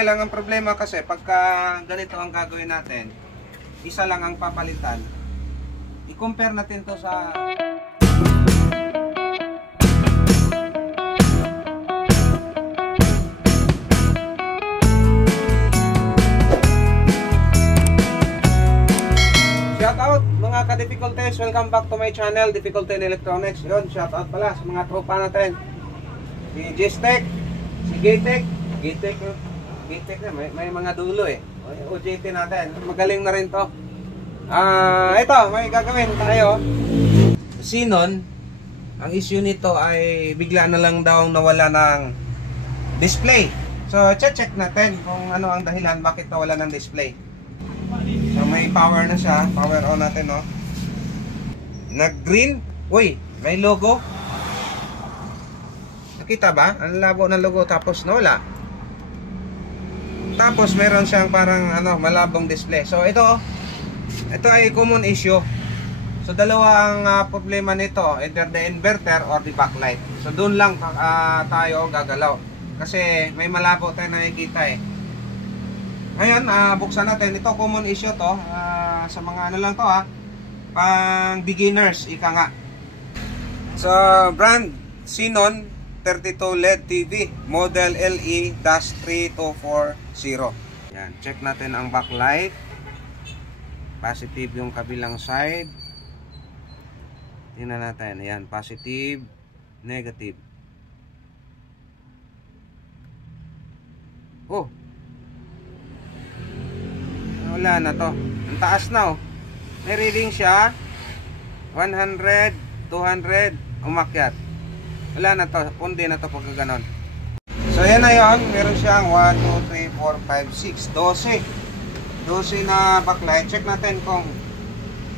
Kaya lang ang problema kasi pagka ganito ang gagawin natin, isa lang ang papalitan. I-compare natin to sa shoutout mga ka-difficulties, welcome back to my channel, Difficulty in Electronics. Yun, shoutout pala sa mga tropa natin. Si G-Tech, si G-Tech na, may mga dulo eh. OJT natin, magaling na rin to. Ito, may gagawin tayo. Xenon, ang issue nito ay bigla na lang daw nawala ng display. So, check natin kung ano ang dahilan bakit nawala ng display. So, may power na siya. Power on natin, no? Nag-green. Uy, may logo. Nakita ba? Ang labo ng logo tapos nawala. Tapos meron siyang parang malabong display. So ito ay common issue. So dalawa ang problema nito, either the inverter or the backlight. So doon lang tayo gagalaw kasi may malabo tayo nakikita eh. Ngayon, buksan natin. Ito common issue to sa mga lang to pang beginners, ika nga. So brand Xenon 32 LED TV model LE-3240. Yan, check natin ang backlight. Positive yung kabilang side. Tingnan natin. Yan, positive, negative. Oh. Wala na to. Ang taas na oh. May reading siya 100, 200, umakyat. Wala na to, pundi na to pag ganon. So yan na yun, meron siyang 1, 2, 3, 4, 5, 6, 12 na backlight. Check natin kung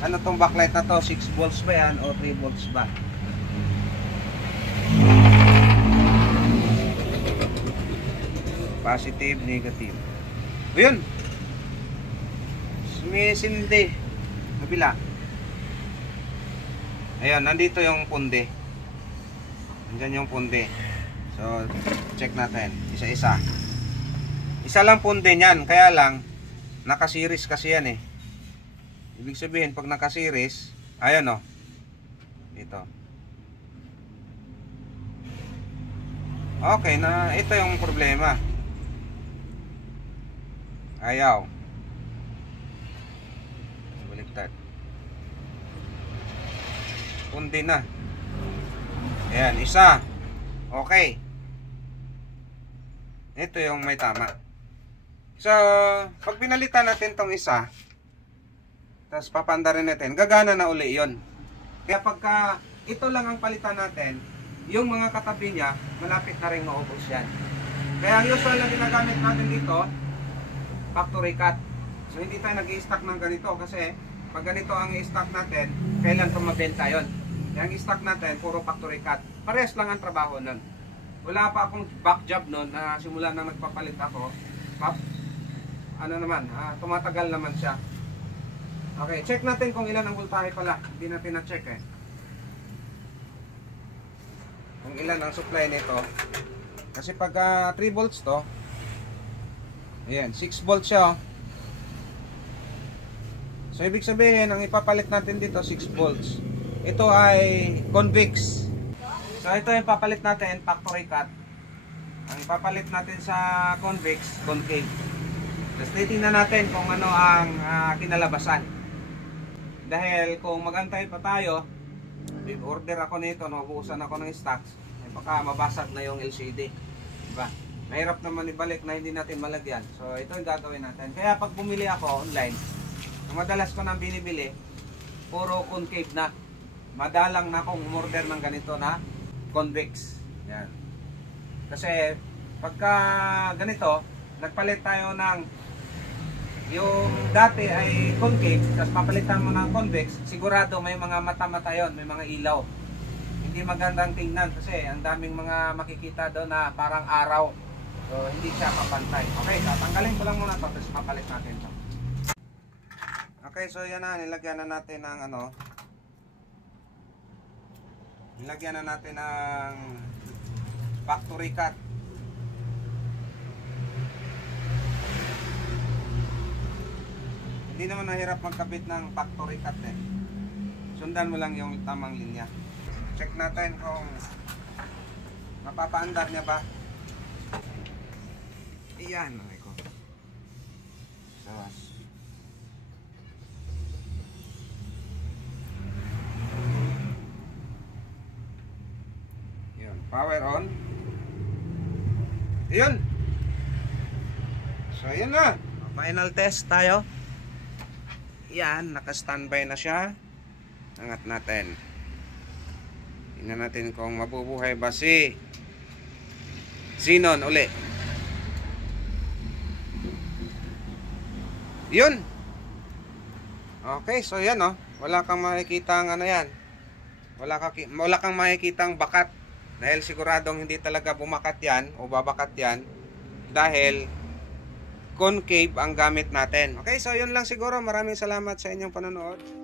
ano tong backlight na to, 6 volts ba yan o 3 volts ba. Positive, negative. O yun, sumisindi kabila. Ayan, nandito yung pundi. Diyan yung pundi. So, check natin. Isa-isa. Isa lang pundi niyan. Kaya lang, naka-series kasi yan eh. Ibig sabihin, pag naka-series, ayan o. Ito. Okay, ito yung problema. Ayaw. Baliktad. Pundi na. Ayan, isa. Okay. Ito yung may tama. So, pag pinalitan natin tong isa, tapos papanda rin natin, gagana na uli yun. Kaya pagka ito lang ang palitan natin, yung mga katabi niya, malapit na rin maubos yan. Kaya ang usual na ginagamit natin dito, factory cut. So, hindi tayo nag-i-stock ng ganito kasi pag ganito ang i-stock natin, kailan ito mabenta yun. Yung stock natin, puro factory cut. Parehas lang ang trabaho nun. Wala pa akong back job nun na simula nang nagpapalit ako. Tumatagal naman siya. Okay, check natin kung ilan ang voltahe pala. Hindi natin na-check eh. Kung ilan ang supply nito. Kasi pag 3 volts to, ayan, 6 volts siya oh. So ibig sabihin, ang ipapalit natin dito 6 volts. Ito ay convex. So ito yung papalit natin, factory cut. Ang ipapalit natin sa convex, concave. Tapos titingnan natin kung ano ang kinalabasan. Dahil kung magantay pa tayo, order ako nito, nabuusan ako ng stocks, baka mabasag na yung LCD. Diba? Mahirap naman ibalik na hindi natin malagyan. So ito yung gagawin natin. Kaya pag bumili ako online, madalas ko nang binibili, puro concave na. Madalang na akong umorder ng ganito na convex. Yan. Kasi pagka ganito, nagpalit tayo ng yung dati ay concave, tapos papalitan mo ng convex, sigurado may mga mata-mata yun, may mga ilaw. Hindi magandang tingnan kasi ang daming mga makikita doon na parang araw. So hindi siya kapantay. Okay, tatanggalin ko lang muna ito, tapos papalit natin ito. Okay, so yan na, nilagyan na natin ng nilagyan na natin ng factory cut. Hindi naman nahirap magkabit ng factory cut eh. Sundan mo lang yung tamang linya. Check natin kung mapapaandar niya ba. Iyan, okay ko. Sawas. Yun, power on. Yun. So, yun na. Final test tayo. Yan, naka-standby na siya. Angat natin. Tingnan natin kung mabubuhay ba si Xenon uli. Yun. Okay, so yan oh. Wala kang makikitang ano yan. Wala kang makikitang bakat. Dahil siguradong hindi talaga bumakat yan o babakat yan. Dahil concave ang gamit natin. Okay, so yun lang siguro. Maraming salamat sa inyong panonood.